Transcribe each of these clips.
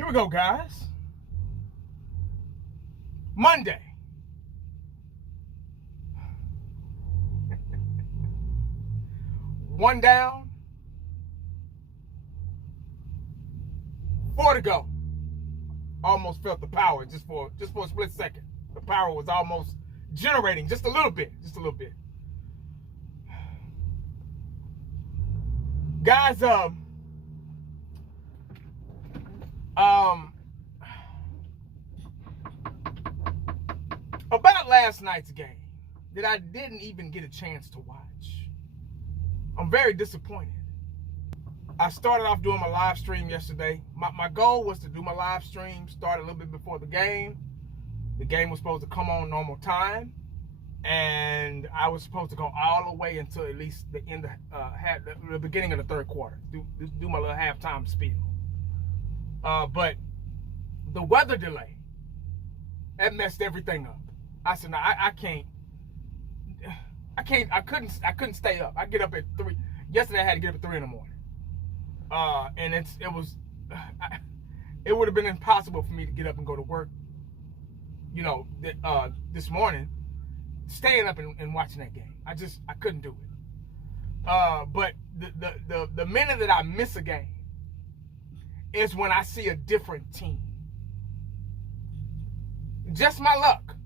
Here we go, guys. Monday. One down. 4 to go. Almost felt the power just for a split second. The power was almost generating just a little bit. Guys, about last night's game that I didn't even get a chance to watch. I'm very disappointed. I started off doing my live stream yesterday. My goal was to do my live stream, start a little bit before the game. The game was supposed to come on normal time, and I was supposed to go all the way until at least the end of the beginning of the third quarter. Do my little halftime spiel. But the weather delay, that messed everything up. I said, no, I couldn't stay up. I get up at 3. Yesterday I had to get up at 3 in the morning. And it would have been impossible for me to get up and go to work, this morning, staying up and watching that game. I couldn't do it. But the minute that I miss a game is when I see a different team. Just my luck.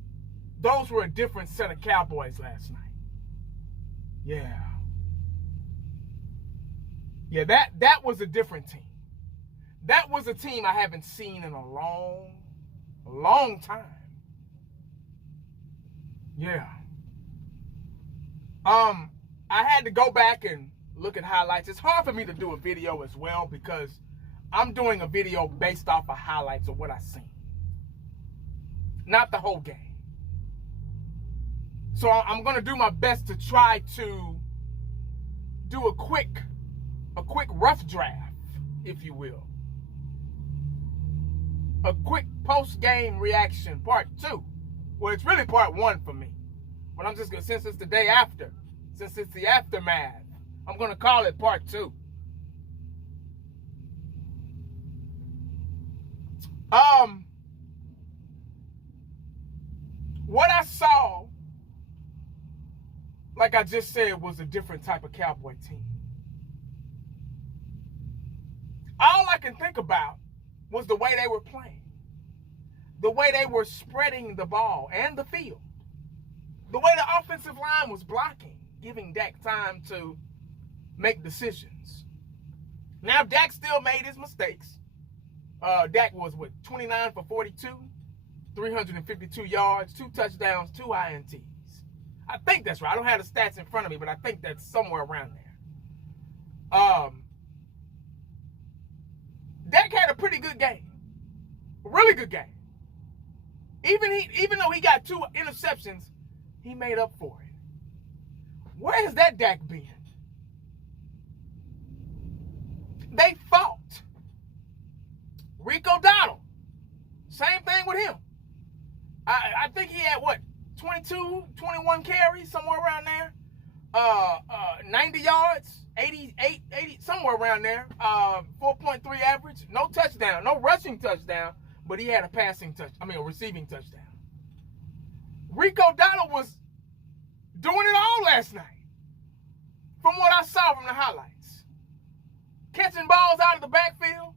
Those were a different set of Cowboys last night. Yeah, that was a different team. That was a team I haven't seen in a long time. Yeah. I had to go back and look at highlights. It's hard for me to do a video as well because I'm doing a video based off of highlights of what I've seen. Not the whole game. So I'm going to do my best to try to do a quick rough draft, if you will. A quick post-game reaction, part 2. Well, it's really part 1 for me. But I'm just going to, since it's the day after, since it's the aftermath, I'm going to call it part 2. What I saw, like I just said, was a different type of Cowboy team. All I can think about was the way they were playing. The way they were spreading the ball and the field. The way the offensive line was blocking, giving Dak time to make decisions. Now, Dak still made his mistakes. Dak was, 29 for 42, 352 yards, 2 touchdowns, 2 INTs. I think that's right. I don't have the stats in front of me, but I think that's somewhere around there. Dak had a pretty good game. A really good game. Even though he got 2 interceptions, he made up for it. Where has that Dak been? They fought. Rico Dowdle. Same thing with him. I think he had, 22, 21 carries, somewhere around there. 90 yards, 80, somewhere around there. 4.3 average. No touchdown, no rushing touchdown, but he had a receiving touchdown. Rico Dowdle was doing it all last night, from what I saw from the highlights. Catching balls out of the backfield,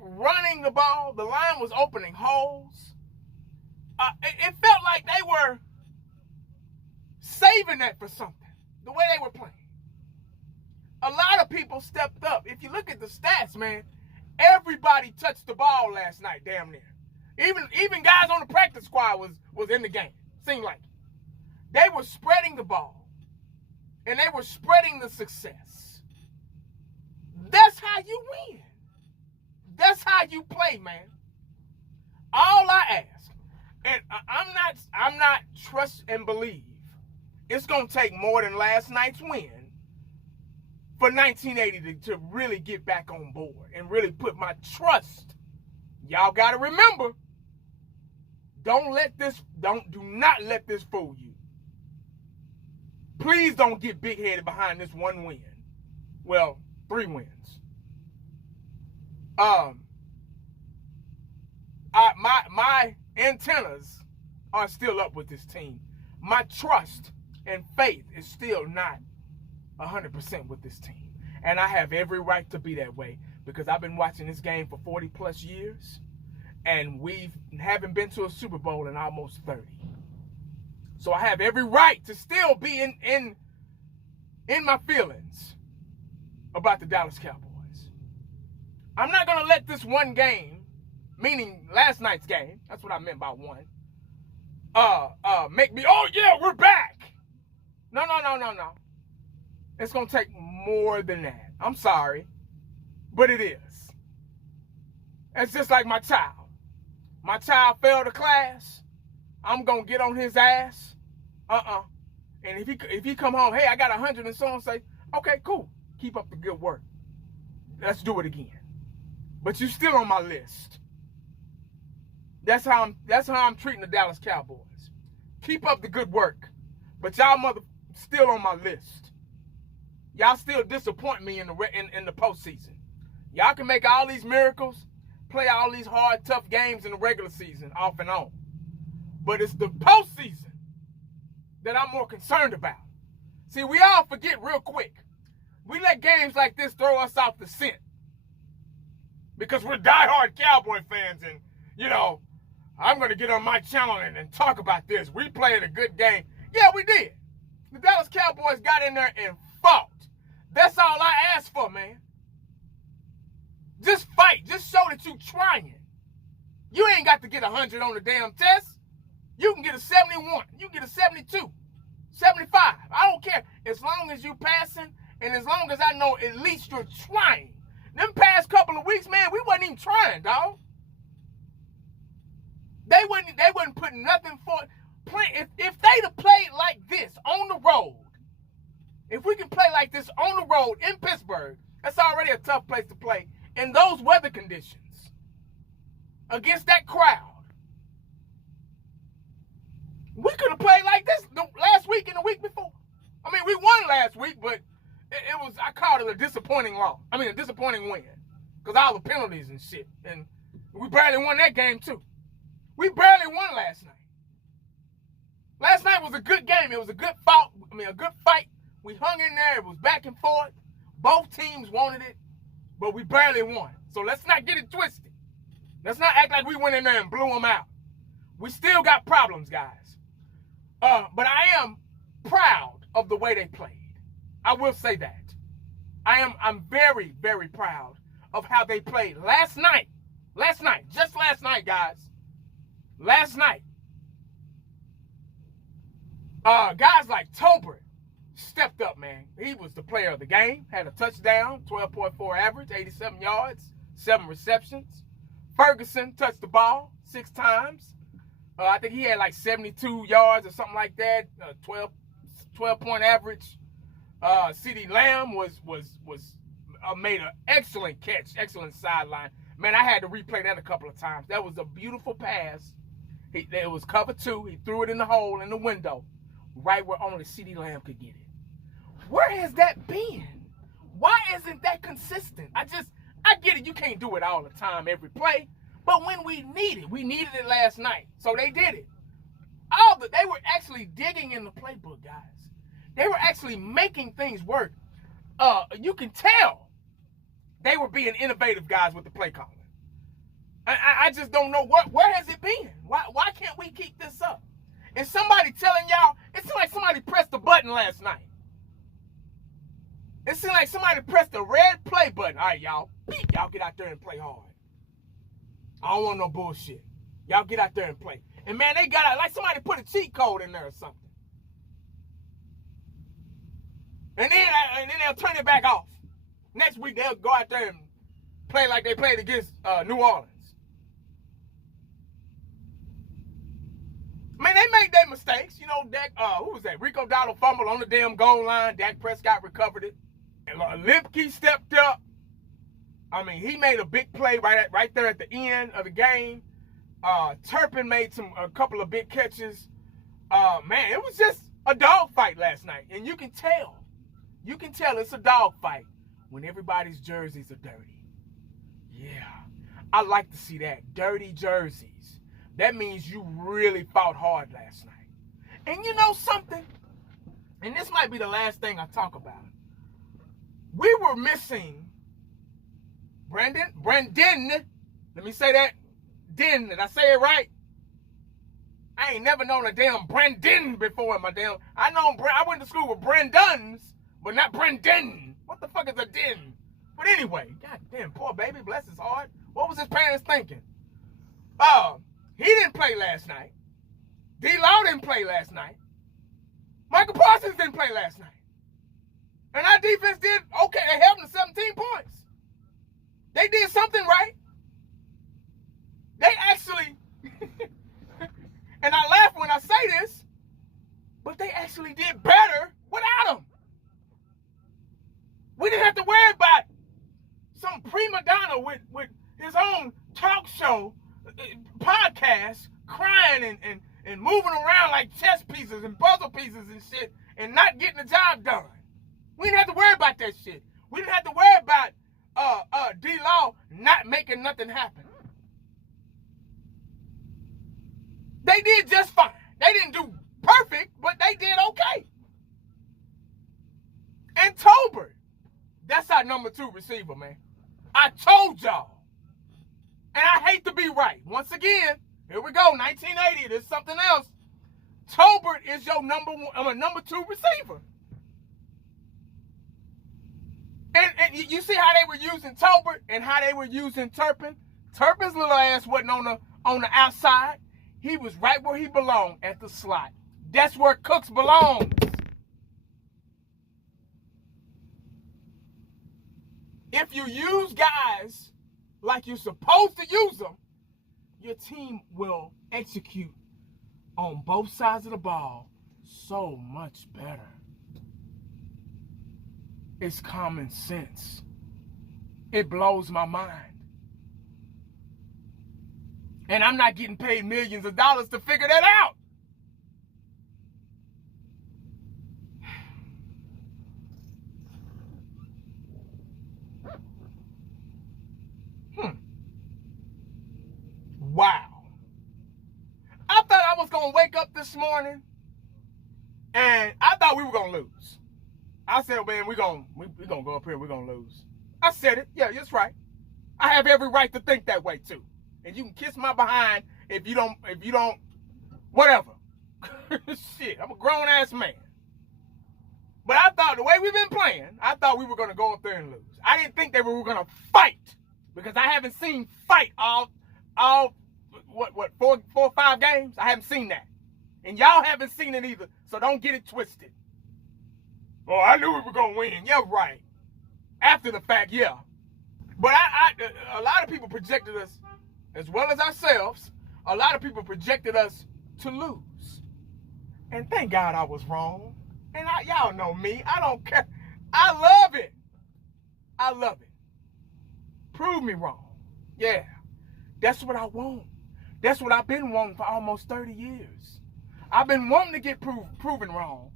running the ball. The line was opening holes. It felt like they were saving that for something, the way they were playing. A lot of people stepped up. If you look at the stats, man, everybody touched the ball last night, damn near. Even guys on the practice squad was in the game, seemed like. They were spreading the ball, and they were spreading the success. That's how you win. That's how you play, man. All I ask, and I'm not trust and believe it's going to take more than last night's win for 1980 to really get back on board and really put my trust. Y'all got to remember, do not let this fool you. Please don't get big-headed behind this one win. Well, 3 wins. my antennas are still up with this team. My trust and faith is still not 100% with this team. And I have every right to be that way because I've been watching this game for 40 plus years and we haven't been to a Super Bowl in almost 30. So I have every right to still be in my feelings about the Dallas Cowboys. I'm not going to let this one game, meaning last night's game, that's what I meant by one, make me, oh yeah, we're back. No. It's going to take more than that. I'm sorry, but it is. It's just like my child. My child failed a class. I'm going to get on his ass. And if he come home, hey, I got 100 and so on, say, okay, cool. Keep up the good work. Let's do it again. But you still on my list. That's how I'm treating the Dallas Cowboys. Keep up the good work. But y'all mother still on my list. Y'all still disappoint me in the postseason. Y'all can make all these miracles, play all these hard, tough games in the regular season, off and on. But it's the postseason that I'm more concerned about. See, we all forget real quick. We let games like this throw us off the scent. Because we're diehard Cowboy fans and, you know, I'm going to get on my channel and talk about this. We played a good game. Yeah, we did. The Dallas Cowboys got in there and fought. That's all I asked for, man. Just fight. Just show that you're trying. You ain't got to get 100 on the damn test. You can get a 71. You can get a 72. 75. I don't care. As long as you passing and as long as I know at least you're trying. Them past couple of weeks, man, we wasn't even trying, dog. They wasn't putting nothing for it. If they'd have played like this on the road, if we can play like this on the road in Pittsburgh, that's already a tough place to play in those weather conditions against that crowd. We could have played like this last week and the week before. I mean, we won last week, but it was, I called it a disappointing loss. I mean, a disappointing win. Because all the penalties and shit. And we barely won that game, too. We barely won last night. Last night was a good game. It was a good fight. We hung in there. It was back and forth. Both teams wanted it, but we barely won. So let's not get it twisted. Let's not act like we went in there and blew them out. We still got problems, guys. But I am proud of the way they played. I will say that. I'm very, very proud of how they played last night. Just last night, guys. Last night. Guys like Tolbert stepped up, man. He was the player of the game. Had a touchdown, 12.4 average, 87 yards, 7 receptions. Ferguson touched the ball 6 times. I think he had like 72 yards or something like that. 12-point average. CeeDee Lamb made an excellent catch, excellent sideline. Man, I had to replay that a couple of times. That was a beautiful pass. It was cover 2. He threw it in the hole in the window, right where only CeeDee Lamb could get it. Where has that been? Why isn't that consistent? I get it. You can't do it all the time, every play. But when we needed it last night. So they did it. They were actually digging in the playbook, guys. They were actually making things work. You can tell they were being innovative, guys, with the play calling. I just don't know where has it been? Why can't we keep this up? And somebody telling y'all, it seemed like somebody pressed the button last night. It seemed like somebody pressed the red play button. All right, y'all. Beep, y'all get out there and play hard. I don't want no bullshit. Y'all get out there and play. And man, they got out like somebody put a cheat code in there or something. And then they'll turn it back off. Next week they'll go out there and play like they played against New Orleans. Man, they made their mistakes. You know, Dak, who was that? Rico Dowdle fumbled on the damn goal line. Dak Prescott recovered it. And Lipke stepped up. I mean, he made a big play right there at the end of the game. Turpin made a couple of big catches. Man, it was just a dogfight last night. And you can tell it's a dogfight when everybody's jerseys are dirty. Yeah. I like to see that. Dirty jerseys. That means you really fought hard last night. And you know something? And this might be the last thing I talk about. We were missing Brendan. Let me say that. Did I say it right? I ain't never known a damn Brendan before in my damn. I went to school with Brendans, but not Brendan. What the fuck is a din? But anyway, god damn, poor baby, bless his heart. What was his parents thinking? He didn't play last night. D-Law didn't play last night. Michael Parsons didn't play last night. And our defense did okay. They held them to 17 points. They did something right. They actually, and I laugh when I say this, but they actually did better without him. We didn't have to worry about some prima donna with his own talk show, podcast, crying and moving around like chess pieces and puzzle pieces and shit and not getting the job done. We didn't have to worry about that shit. We didn't have to worry about D-Law not making nothing happen. They did just fine. They didn't do perfect, but they did okay. And Tolbert, that's our number 2 receiver, man. I told y'all. And I hate to be right. Once again, here we go, 1980, there's something else. Tolbert is your number 2 receiver. And you see how they were using Tolbert and how they were using Turpin? Turpin's little ass wasn't on the outside. He was right where he belonged, at the slot. That's where Cooks belongs. If you use guys like you're supposed to use them, your team will execute on both sides of the ball so much better. It's common sense. It blows my mind. And I'm not getting paid millions of dollars to figure that out. Wow. I thought I was going to wake up this morning and I thought we were going to lose. I said, man, we're going to go up here and we're going to lose. I said it. Yeah, that's right. I have every right to think that way too. And you can kiss my behind if you don't, whatever. Shit, I'm a grown ass man. But I thought the way we've been playing, I thought we were going to go up there and lose. I didn't think that we were going to fight because I haven't seen fight all 4 or 5 games. I haven't seen that. And y'all haven't seen it either. So don't get it twisted. Oh, I knew we were going to win. Yeah, right. After the fact, yeah. But a lot of people projected us, as well as ourselves, a lot of people projected us to lose. And thank God I was wrong. And y'all know me. I don't care. I love it. I love it. Prove me wrong. Yeah. That's what I want. That's what I've been wanting for almost 30 years. I've been wanting to get proven wrong.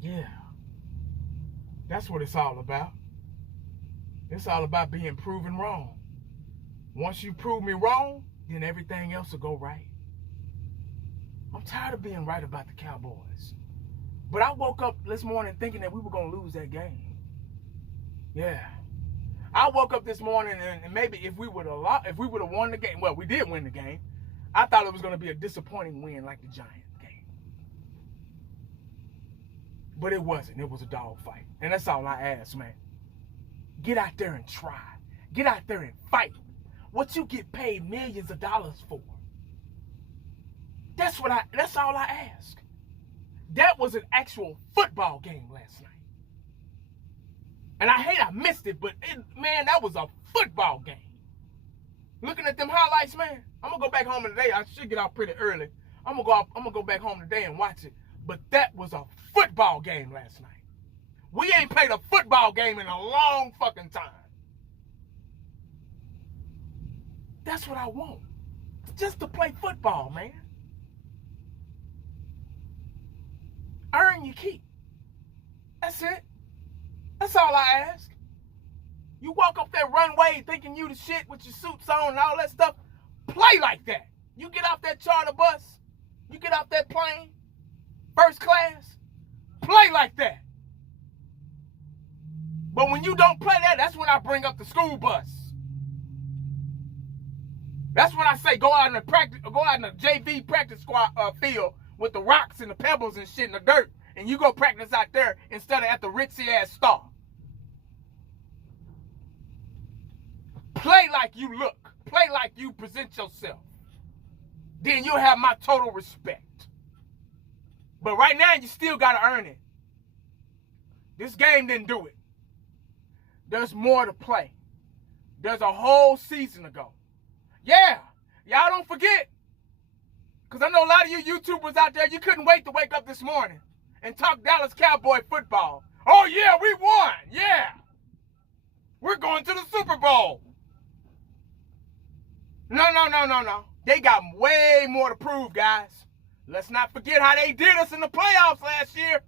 Yeah. That's what it's all about. It's all about being proven wrong. Once you prove me wrong, then everything else will go right. I'm tired of being right about the Cowboys. But I woke up this morning thinking that we were going to lose that game. Yeah. I woke up this morning and maybe if we would have won the game, well, we did win the game. I thought it was going to be a disappointing win like the Giants game. But it wasn't. It was a dogfight. And that's all I ask, man. Get out there and try. Get out there and fight. What you get paid millions of dollars for. That's all I ask. That was an actual football game last night. And I hate I missed it, but man, that was a football game. Looking at them highlights, man, I'm gonna go back home today. I should get off pretty early. I'm gonna go back home today and watch it. But that was a football game last night. We ain't played a football game in a long fucking time. That's what I want. Just to play football, man. Earn your keep. That's it. That's all I ask. You walk up that runway thinking you the shit with your suits on and all that stuff. Play like that. You get off that charter bus, you get off that plane, first class, play like that. But when you don't play that, that's when I bring up the school bus. That's when I say go out in the JV practice squad field with the rocks and the pebbles and shit in the dirt, and you go practice out there instead of at the ritzy ass Star. Play like you look. Play like you present yourself. Then you'll have my total respect. But right now, you still got to earn it. This game didn't do it. There's more to play. There's a whole season to go. Yeah, y'all don't forget. Because I know a lot of you YouTubers out there, you couldn't wait to wake up this morning and talk Dallas Cowboy football. Oh, yeah, we won. Yeah. We're going to the Super Bowl. No. They got way more to prove, guys. Let's not forget how they did us in the playoffs last year.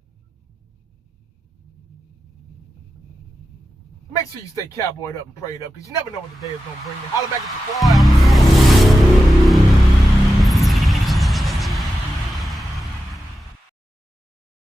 Make sure you stay cowboyed up and prayed up, because you never know what the day is going to bring you. Holler back at your boy.